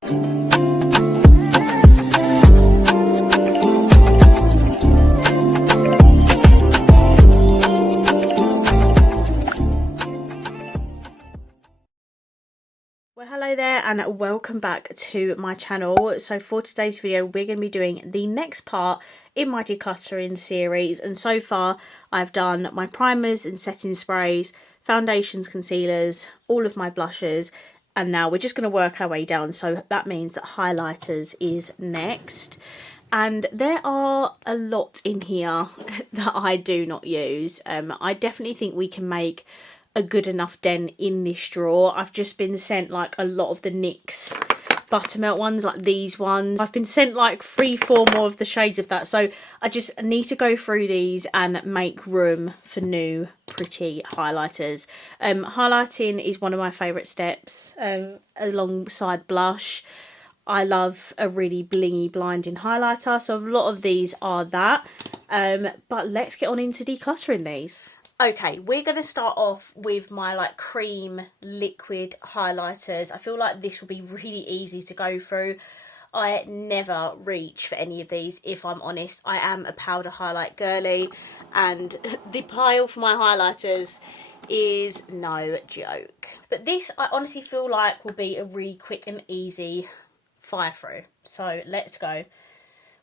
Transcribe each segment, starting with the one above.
Well, hello there and welcome back to my channel. So for today's video we're going to be doing the next part in my decluttering series, and so far I've done my primers and setting sprays, foundations, concealers, all of my blushes, and now we're just going to work our way down. So that means that highlighters is next, and there are a lot in here that I do not use. I definitely think we can make a good enough dent in this drawer. I've just been sent like a lot of the NYX buttermelt ones, like these ones. I've been sent like 3-4 more of the shades of that, so I just need to go through these and make room for new pretty highlighters. Highlighting is one of my favourite steps, alongside blush. I love a really blingy blinding highlighter, so a lot of these are that. But let's get on into decluttering these. Okay, we're going to start off with my like cream liquid highlighters. I feel like this will be really easy to go through. I never reach for any of these, if I'm honest. I am a powder highlight girly, and the pile for my highlighters is no joke. But this I honestly feel like will be a really quick and easy fire through. So let's go.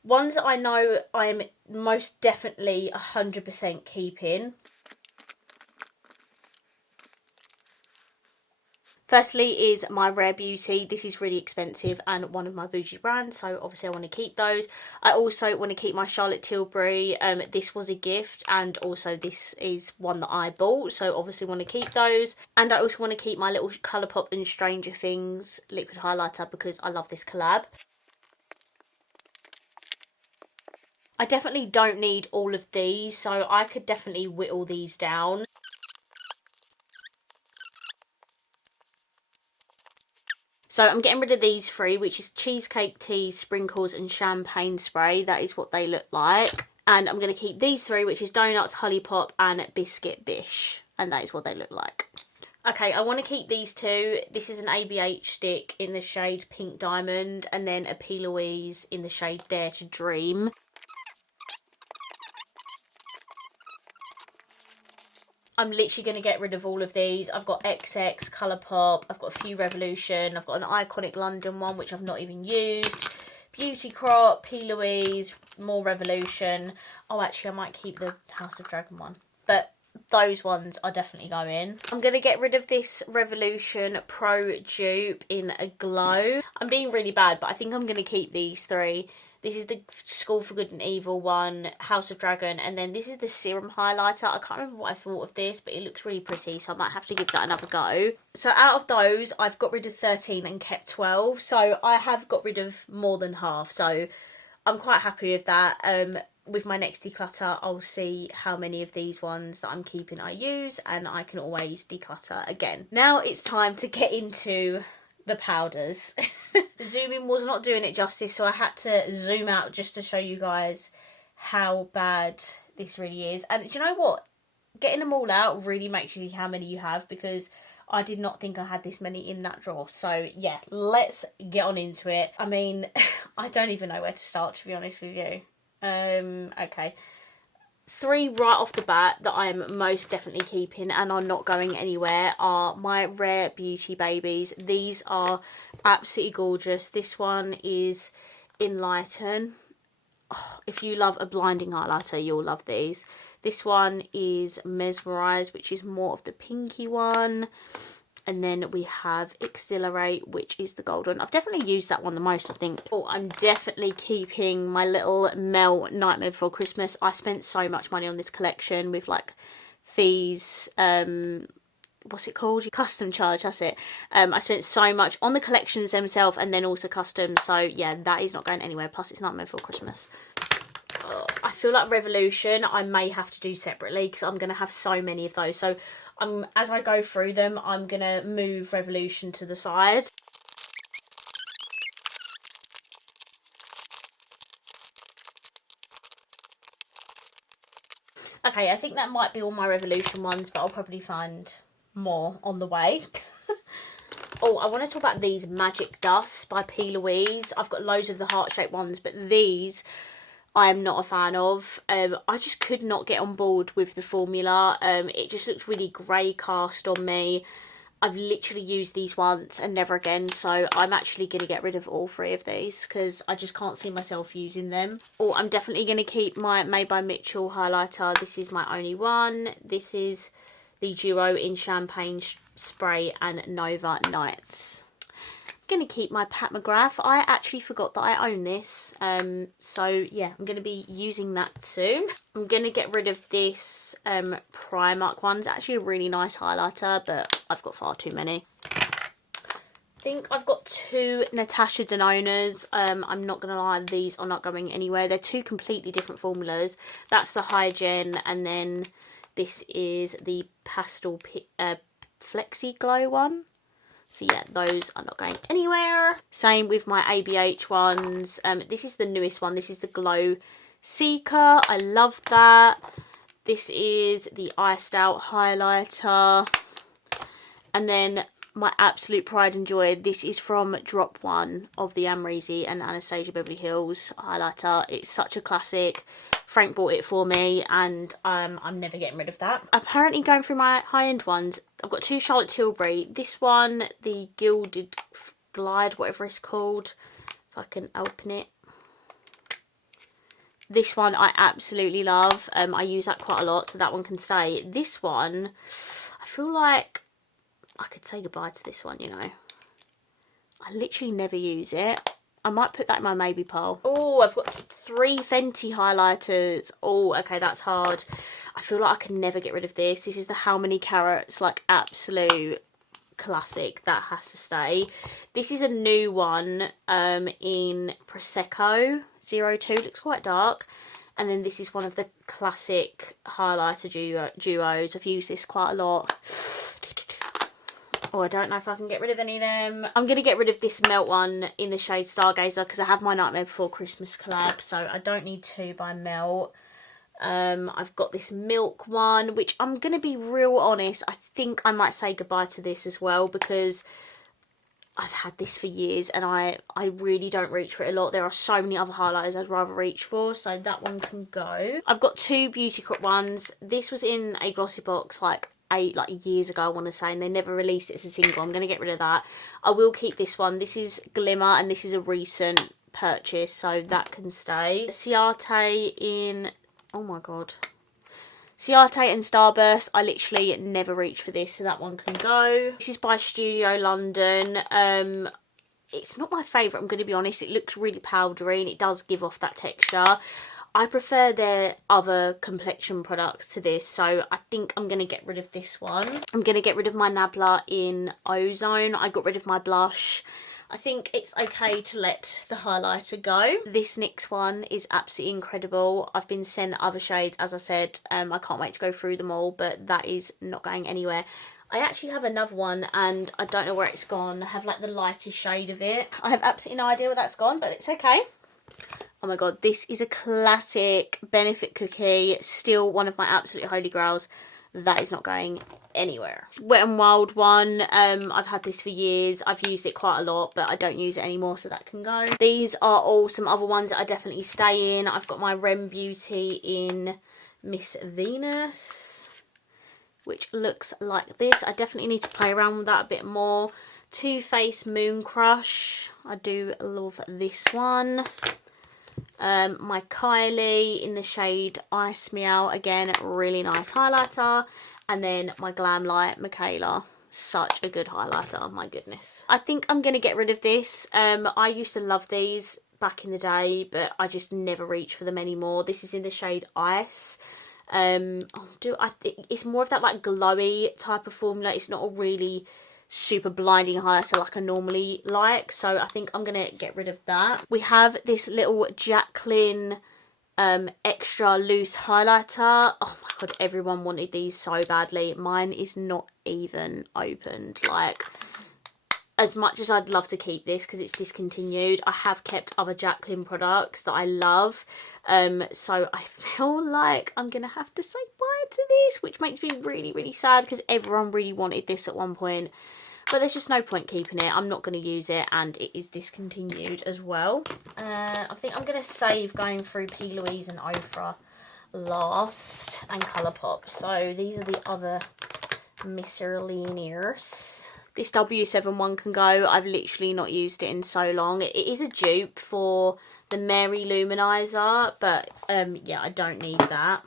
Ones that I know I'm most definitely 100% keeping. Firstly is my Rare Beauty. This is really expensive and one of my bougie brands, so obviously I want to keep those. I also want to keep my Charlotte Tilbury. This was a gift, and also this is one that I bought, so obviously want to keep those. And I also want to keep my little ColourPop and Stranger Things liquid highlighter because I love this collab. I definitely don't need all of these, so I could definitely whittle these down. So I'm getting rid of these three, which is Cheesecake Tea, Sprinkles and Champagne Spray. That is what they look like. And I'm going to keep these three, which is Donuts, Holly Pop and Biscuit Bish. And that is what they look like. Okay, I want to keep these two. This is an ABH stick in the shade Pink Diamond, and then a P. Louise in the shade Dare to Dream. I'm literally going to get rid of all of these. I've got XX, ColourPop, I've got a few Revolution, I've got an Iconic London one, which I've not even used. Beauty Crop, P. Louise, more Revolution. Oh, actually, I might keep the House of Dragon one. But those ones are definitely going. I'm going to get rid of this Revolution Pro dupe in a glow. I'm being really bad, but I think I'm going to keep these three. This is the School for Good and Evil one, House of Dragon, and then this is the Serum Highlighter. I can't remember what I thought of this, but it looks really pretty, so I might have to give that another go. So out of those, I've got rid of 13 and kept 12, so I have got rid of more than half, so I'm quite happy with that. With my next declutter, I'll see how many of these ones that I'm keeping I use, and I can always declutter again. Now it's time to get into the powders. The zooming was not doing it justice, so I had to zoom out just to show you guys how bad this really is. And do you know what? Getting them all out really makes you see how many you have, because I did not think I had this many in that drawer. So yeah, let's get on into it. I mean, I don't even know where to start, to be honest with you. Okay. Three right off the bat that I am most definitely keeping and are not going anywhere are my Rare Beauty babies. These are absolutely gorgeous. This one is Enlighten. Oh, if you love a blinding highlighter, you'll love these. This one is Mesmerize, which is more of the pinky one. And then we have Exhilarate, which is the gold one. I've definitely used that one the most, I think. Oh, I'm definitely keeping my little Mel Nightmare Before Christmas. I spent so much money on this collection with like fees, what's it called? Custom charge, that's it. I spent so much on the collections themselves and then also custom. So yeah, that is not going anywhere. Plus it's Nightmare Before Christmas. I feel like Revolution I may have to do separately because I'm going to have so many of those. So as I go through them, I'm going to move Revolution to the side. Okay, I think that might be all my Revolution ones, but I'll probably find more on the way. Oh, I want to talk about these Magic Dust by P. Louise. I've got loads of the heart-shaped ones, but these I am not a fan of. I just could not get on board with the formula. It just looks really grey cast on me. I've literally used these once and never again, so I'm actually going to get rid of all 3 of these because I just can't see myself using them. Oh, I'm definitely going to keep my Made by Mitchell highlighter. This is my only one. This is the Duo in Champagne Spray and Nova Nights. I'm going to keep my Pat McGrath. I actually forgot that I own this. So yeah, I'm going to be using that soon. I'm going to get rid of this Primark one. It's actually a really nice highlighter, but I've got far too many. I think I've got 2 Natasha Denonas. I'm not going to lie, these are not going anywhere. They're 2 completely different formulas. That's the Hygiene, and then this is the Pastel Flexi Glow one. So yeah, those are not going anywhere. Same with my ABH ones. This is the newest one. This is the Glow Seeker. I love that. This is the Iced Out highlighter. And then my absolute pride and joy. This is from Drop One of the Amrezy and Anastasia Beverly Hills highlighter. It's such a classic. Frank bought it for me, and I'm never getting rid of that. Apparently going through my high-end ones, I've got 2 Charlotte Tilbury. This one, the Gilded Glide, whatever it's called. If I can open it. This one I absolutely love. I use that quite a lot, so that one can stay. This one, I feel like I could say goodbye to this one, you know. I literally never use it. I might put that in my maybe pile. Oh, I've got 3 Fenty highlighters. Oh, okay, that's hard. I feel like I can never get rid of this. This is the How Many Carrots, like absolute classic. That has to stay. This is a new one in Prosecco 02. Looks quite dark. And then this is one of the classic highlighter duos. I've used this quite a lot. Oh, I don't know if I can get rid of any of them. I'm going to get rid of this Melt one in the shade Stargazer because I have my Nightmare Before Christmas collab, so I don't need 2 by Melt. I've got this Milk one, which I'm going to be real honest, I think I might say goodbye to this as well because I've had this for years and I really don't reach for it a lot. There are so many other highlighters I'd rather reach for, so that one can go. I've got 2 Beauty Crop ones. This was in a glossy box like years ago, I want to say, and they never released it as a single. I'm going to get rid of that. I will keep this one. This is Glimmer, and this is a recent purchase, so that can stay. Ciate in... oh my god. Ciate and Starburst. I literally never reach for this, so that one can go. This is by Studio London. It's not my favourite, I'm going to be honest. It looks really powdery, and it does give off that texture. I prefer their other complexion products to this, so I think I'm going to get rid of this one. I'm going to get rid of my Nabla in Ozone. I got rid of my blush. I think it's okay to let the highlighter go. This NYX one is absolutely incredible. I've been sent other shades, as I said. I can't wait to go through them all, but that is not going anywhere. I actually have another one, and I don't know where it's gone. I have like the lightest shade of it. I have absolutely no idea where that's gone, but it's okay. Oh my god, this is a classic Benefit cookie. Still one of my absolute holy grails. That is not going anywhere. Wet n Wild one. I've had this for years. I've used it quite a lot, but I don't use it anymore, so that can go. These are all some other ones that I definitely stay in. I've got my Rem Beauty in Miss Venus, which looks like this. I definitely need to play around with that a bit more. Too Faced Moon Crush. I do love this one. My Kylie in the shade Ice Me Out, again really nice highlighter, and then my Glam Light Michaela, such a good highlighter, my goodness. I think I'm going to get rid of this. I used to love these back in the day, but I just never reach for them anymore. This is in the shade Ice. It's more of that like glowy type of formula. It's not a really super blinding highlighter like I normally like, so I think I'm gonna get rid of that. We have this little Jacqueline extra loose highlighter. Oh my god, everyone wanted these so badly. Mine is not even opened. Like, as much as I'd love to keep this because it's discontinued, I have kept other Jacqueline products that I love, so I feel like I'm gonna have to say bye to this, which makes me really, really sad because everyone really wanted this at one point. but there's just no point keeping it. I'm not going to use it, and it is discontinued as well. I think I'm going to save going through P. Louise and Ofra last, and ColourPop. So these are the other miscellaneous. This W7 one can go. I've literally not used it in so long. It is a dupe for the Mary Luminizer, but yeah, I don't need that.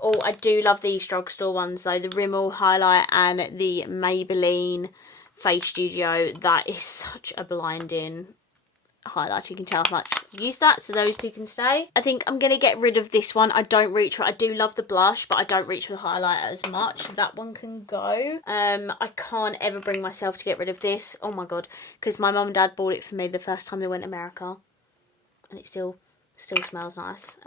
Oh, I do love these drugstore ones though. The Rimmel highlight and the Maybelline Face Studio. That is such a blinding highlight. You can tell how much I use that, so those two can stay. I think I'm going to get rid of this one. I don't reach for it. I do love the blush, but I don't reach for the highlighter as much. So that one can go. I can't ever bring myself to get rid of this. Oh my god, because my mum and dad bought it for me the first time they went to America, and it still smells nice.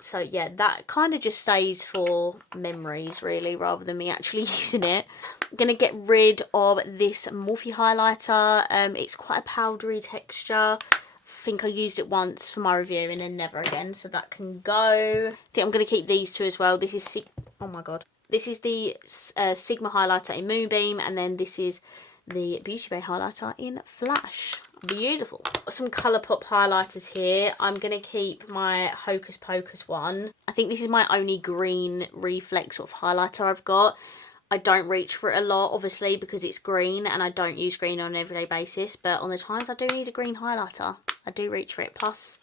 So yeah, that kind of just stays for memories really, rather than me actually using it. I'm going to get rid of this Morphe highlighter. It's quite a powdery texture. I think I used it once for my review and then never again, so that can go. I think I'm going to keep these two as well. This is oh my god. This is the Sigma highlighter in Moonbeam, and then this is the Beauty Bay highlighter in Flash. Beautiful. Some ColourPop highlighters here. I'm going to keep my Hocus Pocus one. I think this is my only green reflex sort of highlighter I've got. I don't reach for it a lot, obviously, because it's green, and I don't use green on an everyday basis, but on the times I do need a green highlighter, I do reach for it. Plus,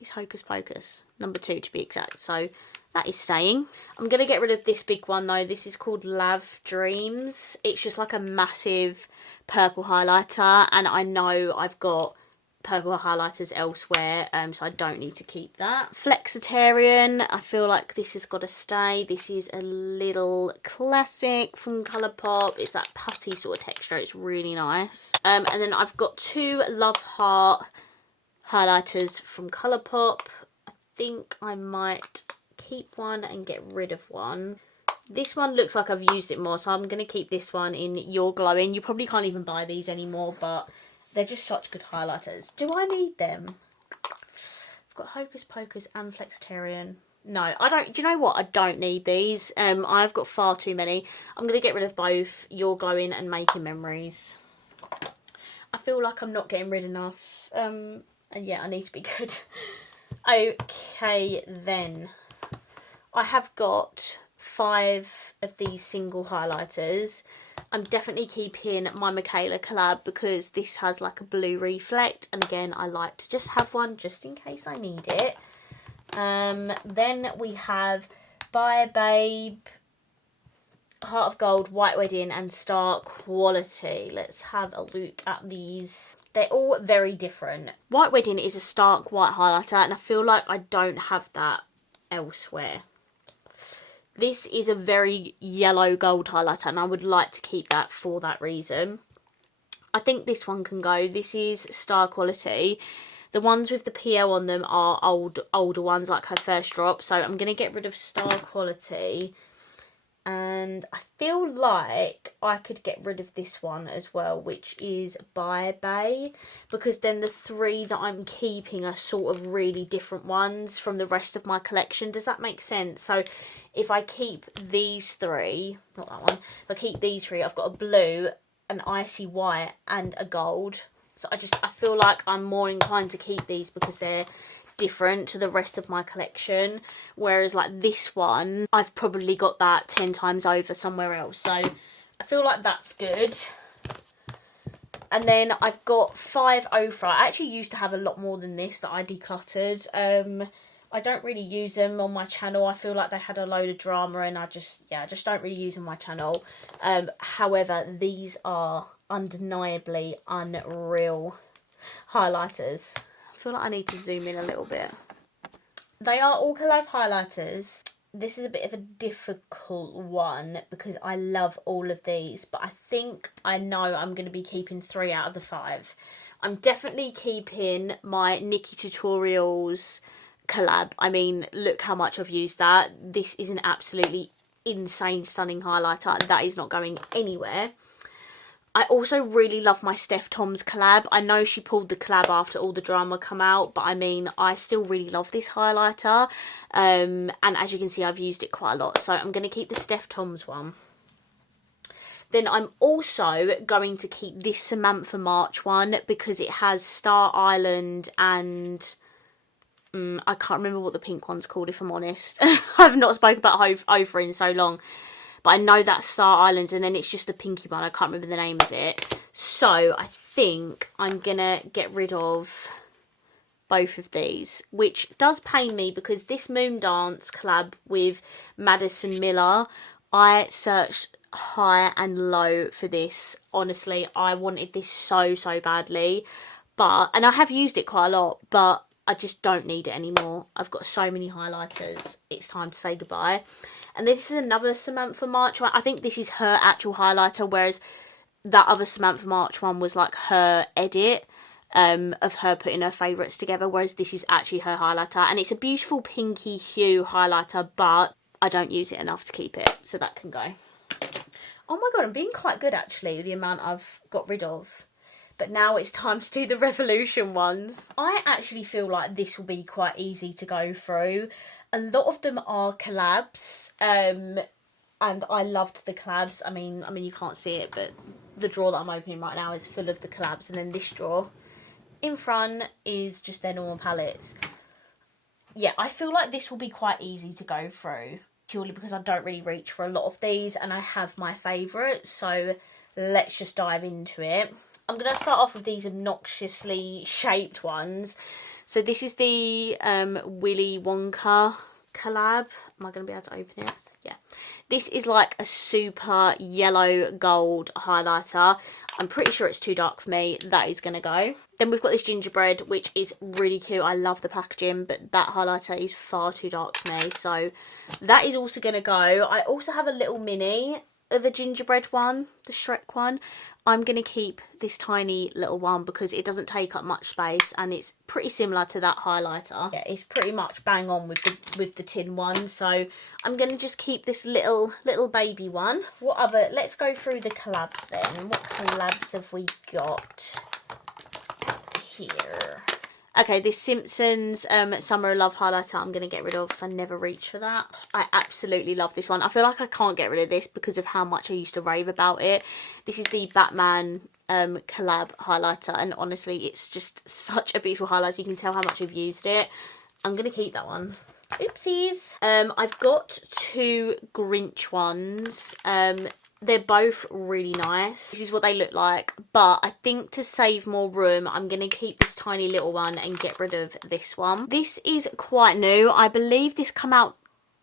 it's Hocus Pocus, number 2 to be exact, so that is staying. I'm going to get rid of this big one though. This is called Lav Dreams. It's just like a massive purple highlighter, and I know I've got purple highlighters elsewhere, so I don't need to keep that. Flexitarian, I feel like this has got to stay. This is a little classic from ColourPop. It's that putty sort of texture. It's really nice. And then I've got 2 Love Heart highlighters from ColourPop. I think I might keep one and get rid of one. This one looks like I've used it more, so I'm going to keep this one in You're Glowing. You probably can't even buy these anymore, but they're just such good highlighters. Do I need them? I've got Hocus Pocus and Flexitarian. No, I don't. Do you know what? I don't need these. I've got far too many. I'm going to get rid of both You're Glowing and Making Memories. I feel like I'm not getting rid enough. And yeah, I need to be good. Okay, then. I have got 5 of these single highlighters. I'm definitely keeping my Michaela collab because this has like a blue reflect, and again I like to just have one just in case I need it. Then we have Bye Babe, Heart of Gold, White Wedding and Star Quality. Let's have a look at these. They're all very different. White Wedding is a stark white highlighter, and I feel like I don't have that elsewhere. This is a very yellow gold highlighter, and I would like to keep that for that reason. I think this one can go. This is Star Quality. The ones with the PL on them are older ones, like her first drop. So I'm going to get rid of Star Quality. And I feel like I could get rid of this one as well, which is Bye Bay. Because then the 3 that I'm keeping are sort of really different ones from the rest of my collection. Does that make sense? So if I keep these 3, not that one, if I keep these 3, I've got a blue, an icy white and a gold. So I feel like I'm more inclined to keep these because they're different to the rest of my collection. Whereas like this one, I've probably got that 10 times over somewhere else. So I feel like that's good. And then I've got 5 Ofra. I actually used to have a lot more than this that I decluttered. I don't really use them on my channel. I feel like they had a load of drama, and I just don't really use them on my channel. However, these are undeniably unreal highlighters. I feel like I need to zoom in a little bit. They are all collab highlighters. This is a bit of a difficult one because I love all of these, but I think I know I'm going to be keeping 3 out of the 5. I'm definitely keeping my Nikki Tutorials collab. I mean, look how much I've used that. This is an absolutely insane, stunning highlighter, and that is not going anywhere. I also really love my Steph Tom's collab. I know she pulled the collab after all the drama come out, but I mean, I still really love this highlighter. And as you can see, I've used it quite a lot. So I'm going to keep the Steph Tom's one. Then I'm also going to keep this Samantha March one because it has Star Island and I can't remember what the pink one's called, if I'm honest. I've not spoken about Ofra in so long. But I know that's Star Island, and then it's just the pinky one. I can't remember the name of it. So I think I'm going to get rid of both of these, which does pain me because this Moondance collab with Madison Miller, I searched high and low for this. Honestly, I wanted this so badly. And I have used it quite a lot, but I just don't need it anymore. I've got so many highlighters. It's time to say goodbye. And this is another Samantha March one. I think this is her actual highlighter, whereas that other Samantha March one was like her edit of her putting her favourites together, whereas this is actually her highlighter. And it's a beautiful pinky hue highlighter, but I don't use it enough to keep it, so that can go. Oh my god, I'm being quite good actually with the amount I've got rid of. But now it's time to do the Revolution ones. I actually feel like this will be quite easy to go through. A lot of them are collabs, and I loved the collabs. I mean you can't see it, but the drawer that I'm opening right now is full of the collabs, and then this drawer in front is just their normal palettes. Yeah, I feel like this will be quite easy to go through, purely because I don't really reach for a lot of these, and I have my favourites, so let's just dive into it. I'm going to start off with these obnoxiously shaped ones. So this is the Willy Wonka collab. Am I going to be able to open it? Yeah. This is like a super yellow gold highlighter. I'm pretty sure it's too dark for me. That is going to go. Then we've got this gingerbread, which is really cute. I love the packaging, but that highlighter is far too dark for me. So that is also going to go. I also have a little mini of a gingerbread one, the Shrek one. I'm going to keep this tiny little one because it doesn't take up much space, and it's pretty similar to that highlighter. Yeah, it's pretty much bang on with the tin one, so I'm going to just keep this little baby one. What other, let's go through the collabs then. What collabs have we got here? Okay, this Simpsons Summer of Love highlighter I'm going to get rid of because I never reach for that. I absolutely love this one. I feel like I can't get rid of this because of how much I used to rave about it. This is the Batman collab highlighter, and honestly, it's just such a beautiful highlighter. You can tell how much I've used it. I'm going to keep that one. Oopsies. I've got two Grinch ones. They're both really nice. This is what they look like. But I think to save more room, I'm going to keep this tiny little one and get rid of this one. This is quite new. I believe this came out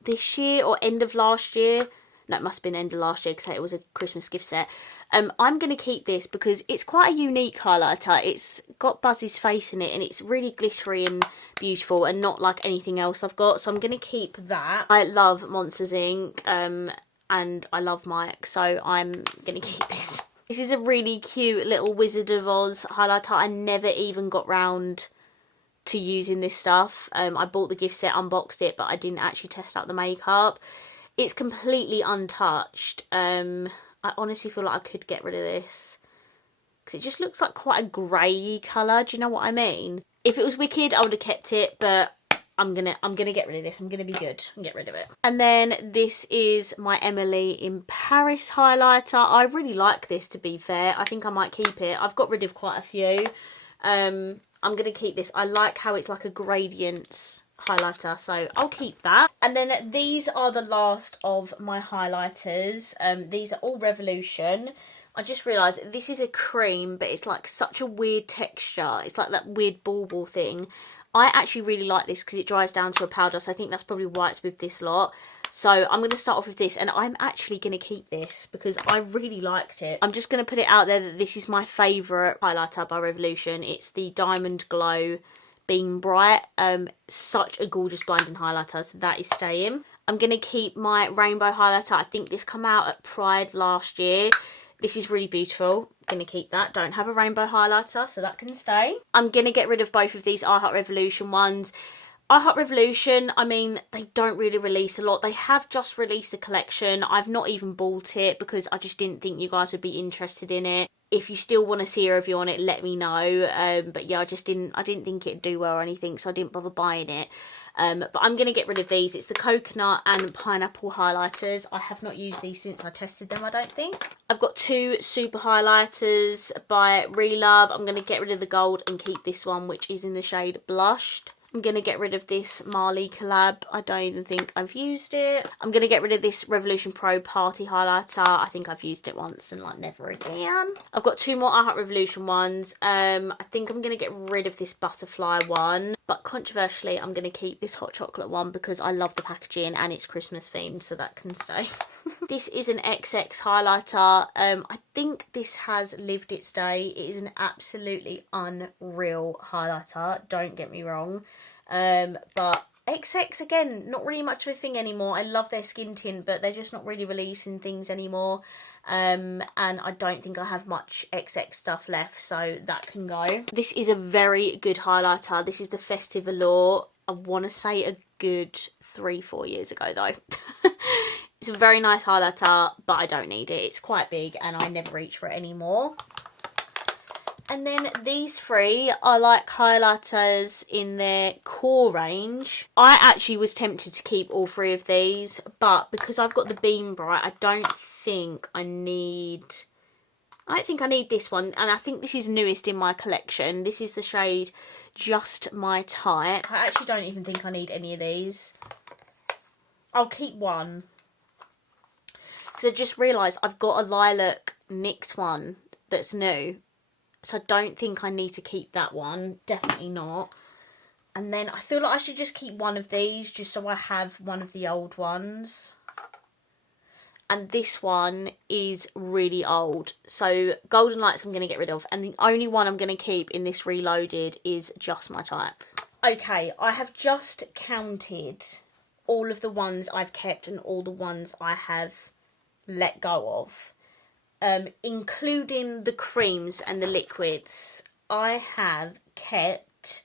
this year or end of last year. No, it must have been end of last year because it was a Christmas gift set. I'm going to keep this because it's quite a unique highlighter. It's got Buzzy's face in it, and it's really glittery and beautiful and not like anything else I've got. So I'm going to keep that. I love Monsters Inc. And I love Mike, so I'm going to keep this. This is a really cute little Wizard of Oz highlighter. I never even got round to using this stuff. I bought the gift set, unboxed it, but I didn't actually test out the makeup. It's completely untouched. I honestly feel like I could get rid of this because it just looks like quite a grey colour. Do you know what I mean? If it was Wicked, I would have kept it, but I'm gonna get rid of this. I'm gonna be good and get rid of it. And then this is my Emily in Paris highlighter. I really like this, to be fair. I think I might keep it. I've got rid of quite a few. I'm gonna keep this. I like how it's like a gradients highlighter, so I'll keep that. And then these are the last of my highlighters. These are all Revolution. I just realised this is a cream, but it's like such a weird texture. It's like that weird bauble thing. I actually really like this because it dries down to a powder, so I think that's probably why it's with this lot. So I'm going to start off with this, and I'm actually going to keep this because I really liked it. I'm just going to put it out there that this is my favourite highlighter by Revolution. It's the Diamond Glow Beam Bright. Such a gorgeous blinding highlighter, so that is staying. I'm going to keep my rainbow highlighter. I think this came out at Pride last year. This is really beautiful. I'm going to keep that. Don't have a rainbow highlighter, so that can stay. I'm going to get rid of both of these I Heart Revolution ones. I Heart Revolution, I mean, they don't really release a lot. They have just released a collection. I've not even bought it because I just didn't think you guys would be interested in it. If you still want to see a review on it, let me know. But yeah, I didn't think it'd do well or anything, so I didn't bother buying it. But I'm going to get rid of these. It's the coconut and pineapple highlighters. I have not used these since I tested them, I don't think. I've got two super highlighters by Relove. I'm going to get rid of the gold and keep this one, which is in the shade Blushed. I'm going to get rid of this Marley collab. I don't even think I've used it. I'm going to get rid of this Revolution Pro Party highlighter. I think I've used it once and like never again. I've got two more I Heart Revolution ones. I think I'm going to get rid of this butterfly one. But controversially, I'm going to keep this hot chocolate one because I love the packaging and it's Christmas themed, so that can stay. This is an XX highlighter. I think this has lived its day. It is an absolutely unreal highlighter. Don't get me wrong. But XX, again, not really much of a thing anymore. I love their skin tint, but they're just not really releasing things anymore. And I don't think I have much XX stuff left, so that can go. This is a very good highlighter. This is the Festive Allure. I want to say a good 3-4 years ago, though. It's a very nice highlighter, but I don't need it. It's quite big, and I never reach for it anymore. And then these three are like highlighters in their core range. I actually was tempted to keep all three of these, but because I've got the Beam Bright, I don't think I need this one. And I think this is newest in my collection. This is the shade Just My Type. I actually don't even think I need any of these. I'll keep one. Because I just realised I've got a Lilac NYX one that's new. So I don't think I need to keep that one. Definitely not. And then I feel like I should just keep one of these just so I have one of the old ones. And this one is really old. So Golden Lights I'm going to get rid of. And the only one I'm going to keep in this Reloaded is Just My Type. Okay, I have just counted all of the ones I've kept and all the ones I have let go of. Including the creams and the liquids, I have kept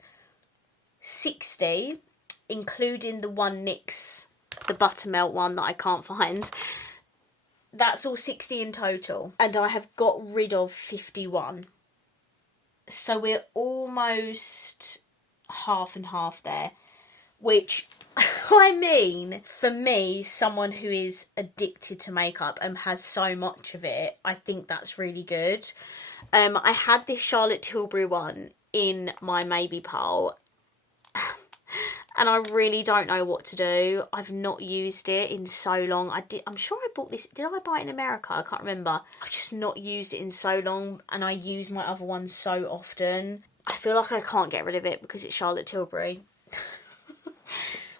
60, including the one NYX, the Buttermelt one that I can't find. That's all 60 in total. And I have got rid of 51. So we're almost half and half there. Which, I mean, for me, someone who is addicted to makeup and has so much of it, I think that's really good. I had this Charlotte Tilbury one in my maybe pile. And I really don't know what to do. I've not used it in so long. I'm sure I bought this. Did I buy it in America? I can't remember. I've just not used it in so long. And I use my other one so often. I feel like I can't get rid of it because it's Charlotte Tilbury.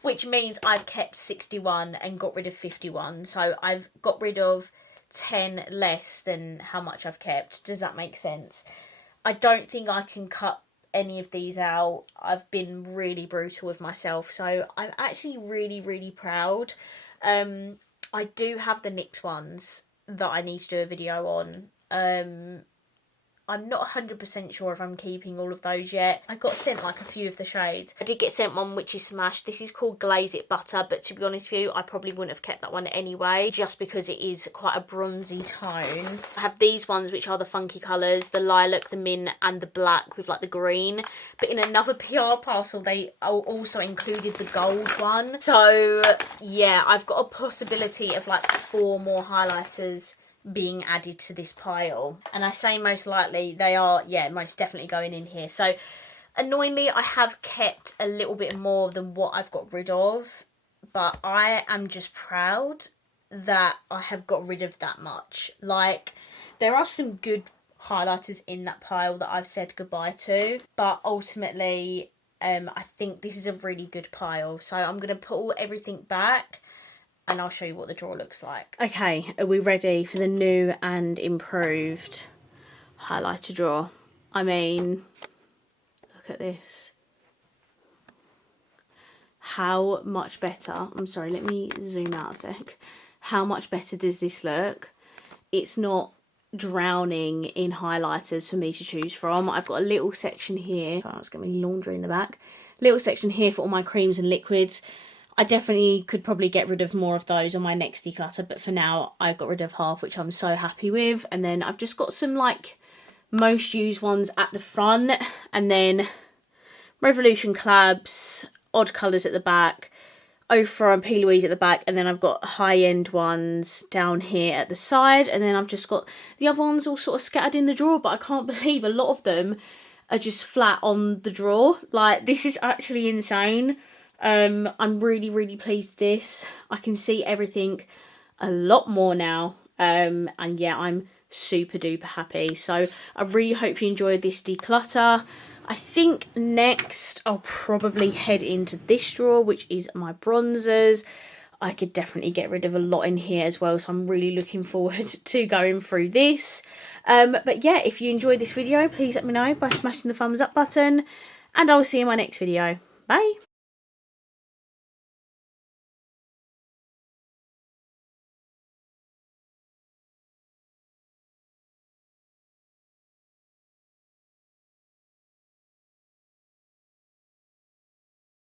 Which means I've kept 61 and got rid of 51. So I've got rid of 10 less than how much I've kept. Does that make sense? I don't think I can cut any of these out. I've been really brutal with myself. So I'm actually really, really proud. I do have the NYX ones that I need to do a video on. I'm not 100% sure if I'm keeping all of those yet. I got sent like a few of the shades. I did get sent one which is smashed. This is called Glaze It Butter, but to be honest with you, I probably wouldn't have kept that one anyway, just because it is quite a bronzy tone. I have these ones which are the funky colours, the lilac, the mint and the black with like the green. But in another PR parcel, they also included the gold one. So yeah, I've got a possibility of like 4 more highlighters being added to this pile, and I say most likely, they are, yeah, most definitely going in here. So annoyingly, I have kept a little bit more than what I've got rid of, but I am just proud that I have got rid of that much. Like, there are some good highlighters in that pile that I've said goodbye to, but ultimately I think this is a really good pile. So I'm going to put everything back and I'll show you what the drawer looks like. Okay, are we ready for the new and improved highlighter drawer? I mean, look at this. How much better, I'm sorry, let me zoom out a sec. How much better does this look? It's not drowning in highlighters for me to choose from. I've got a little section here. Oh, it's going to be laundry in the back. Little section here for all my creams and liquids. I definitely could probably get rid of more of those on my next declutter, but for now I've got rid of half, which I'm so happy with. And then I've just got some like most used ones at the front, and then Revolution collabs, odd colours at the back, Ofra and P. Louise at the back, and then I've got high-end ones down here at the side, and then I've just got the other ones all sort of scattered in the drawer, but I can't believe a lot of them are just flat on the drawer. Like, this is actually insane. I'm really pleased with this. I can see everything a lot more now, and yeah, I'm super duper happy. So I really hope you enjoyed this declutter. I think next I'll probably head into this drawer, which is my bronzers. I could definitely get rid of a lot in here as well, so I'm really looking forward to going through this. But yeah, if you enjoyed this video, please let me know by smashing the thumbs up button, and I'll see you in my next video. Bye!